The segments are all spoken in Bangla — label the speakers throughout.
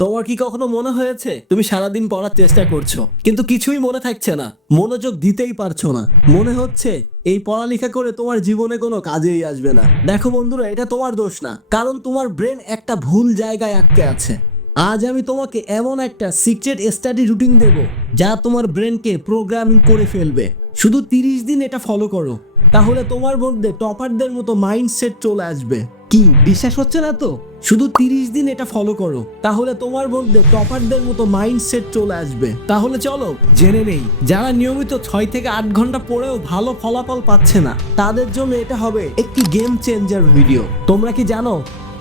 Speaker 1: তোমার কি কখনো মনে হয়েছে? তুমি সারাদিন পড়ার চেষ্টা করছ, কিন্তু কিছুই মনে থাকছে না। মনোযোগ দিতেই পারছ না। মনে হচ্ছে এই পড়ালেখা করে তোমার জীবনে কোনো কাজেই আসবে না। দেখো বন্ধুরা, এটা তোমার দোষ না, কারণ তোমার ব্রেন একটা ভুল জায়গায় আটকে আছে। আজ আমি তোমাকে এমন একটা সিক্রেট স্টাডি রুটিন দেব, যা তোমার ব্রেনকে প্রোগ্রামিং করে ফেলবে। শুধু তিরিশ দিন এটা ফলো করো, তাহলে তোমার মধ্যে টপারদের মতো মাইন্ডসেট চলে আসবে। কি? বিশ্বাস হচ্ছে না তো? শুধু তিরিশ দিন এটা ফলো করো। তাহলে তোমার মধ্যে টপারদের মতো মাইন্ডসেট চলে আসবে। তাহলে চলো, জেনে নেই, যারা নিয়মিত ছয় থেকে আট ঘণ্টা পড়েও ভালো ফলাফল পাচ্ছে না, তাদের জন্য এটা হবে একটি গেম চেঞ্জার ভিডিও তোমরা কি জানো,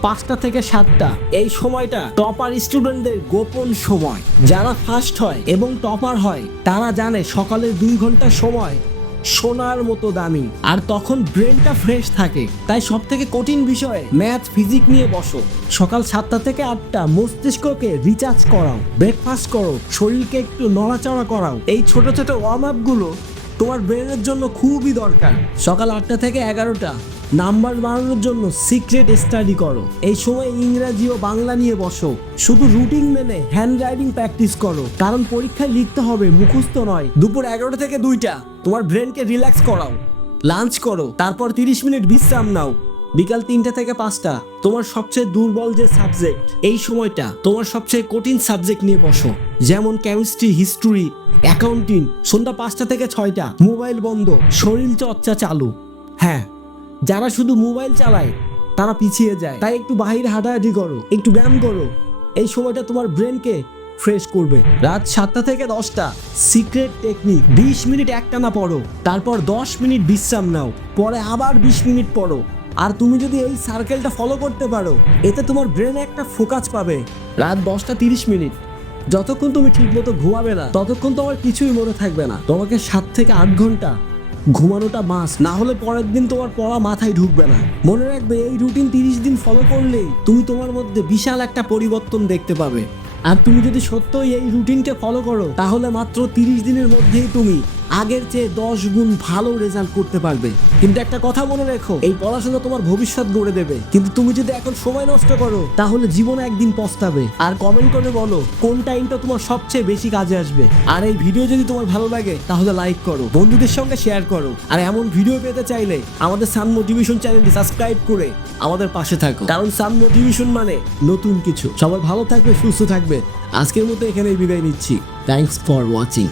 Speaker 1: পাঁচটা থেকে সাতটা, এই সময়টা টপার স্টুডেন্টদের গোপন সময়। যারা ফার্স্ট হয় এবং টপার হয়, তারা জানে সকালের দুই ঘণ্টা সময় সোনার মতো দামি। আর তখন ব্রেনটা ফ্রেশ থাকে। তাই সব থেকে কঠিন বিষয়ে, ম্যাথ ফিজিক নিয়ে বসো। সকাল সাতটা থেকে আটটা, মস্তিষ্ককে রিচার্জ করাও। ব্রেকফাস্ট করো, শরীরকে একটু নড়াচড়া করাও। এই ছোট ছোট ওয়ার্ম আপগুলো তোমার ব্রেনের জন্য খুবই দরকার। সকাল আটটা থেকে এগারোটা, নাম্বার বাড়ানোর জন্য সিক্রেট স্টাডি করো। এই সময় ইংরাজি ও বাংলা নিয়ে বসো। শুধু রুটিন মেনে হ্যান্ড রাইটিং প্র্যাকটিস করো। কারণ পরীক্ষায় লিখতে হবে, মুখস্থ নয়। দুপুর এগারোটা থেকে দুইটা। তোমার ব্রেনকে রিল্যাক্স করাও। লাঞ্চ করো। তারপর তিরিশ মিনিট বিশ্রাম নাও। বিকাল তিনটে থেকে পাঁচটা। তোমার সবচেয়ে দুর্বল যে সাবজেক্ট এই সময়টা তোমার সবচেয়ে কঠিন সাবজেক্ট নিয়ে বসো। যেমন কেমিস্ট্রি হিস্ট্রি অ্যাকাউন্টিং সন্ধ্যা পাঁচটা থেকে ছয়টা মোবাইল বন্ধ, শরীর চর্চা চালু। হ্যাঁ যারা শুধু মোবাইল চালায়, তারা পিছিয়ে যায়। তাই একটু বাহিরে হাঁটাহাঁটি করো, একটু ব্যায়াম করো। এই সময়টা তোমার ব্রেনকে ফ্রেশ করবে। রাত সাতটা থেকে দশটা। সিক্রেট টেকনিক, বিশ মিনিট একটানা পড়ো। তারপর দশ মিনিট বিশ্রাম নাও। পরে আবার বিশ মিনিট পড়ো। আর তুমি যদি এই সার্কেলটা ফলো করতে পারো, এতে তোমার ব্রেনে একটা ফোকাস পাবে। রাত দশটা তিরিশ মিনিট। যতক্ষণ তুমি ঠিকমতো ঘুমাবে না, ততক্ষণ তোমার কিছুই মনে থাকবে না। তোমাকে সাত থেকে আট ঘণ্টা ঘুমানোটা মাস না হলে পরের দিন তোমার পড়া মাথায় ঢুকবে না। মনে রাখবে, এই রুটিন তিরিশ দিন ফলো করলেই তুমি তোমার মধ্যে বিশাল একটা পরিবর্তন দেখতে পাবে। আর তুমি যদি সত্যই এই রুটিনকে ফলো করো তাহলে মাত্র তিরিশ দিনের মধ্যেই তুমি আগের চেয়ে দশ গুণ ভালো রেজাল্ট করতে পারবে। কিন্তু একটা কথা মনে রেখো, এই পড়াশোনা তোমার ভবিষ্যৎ গড়ে দেবে। কিন্তু তুমি যদি এখন সময় নষ্ট করো, তাহলে জীবনে একদিন পস্তাবে। আর কমেন্ট করে বলো, কোন টাইমটা তোমার সবচেয়ে বেশি কাজে আসবে। আর এই ভিডিও যদি তোমার ভালো লাগে, তাহলে লাইক করো, বন্ধুদের সঙ্গে শেয়ার করো। আর এমন ভিডিও পেতে চাইলে আমাদের সান মোটিভেশন চ্যানেলটি সাবস্ক্রাইব করে আমাদের পাশে থাকো। কারণ সান মোটিভেশন মানে নতুন কিছু। সবাই ভালো থাকবে, সুস্থ থাকবে। আজকের মতো এখানেই বিদায় নিচ্ছি। Thanks for watching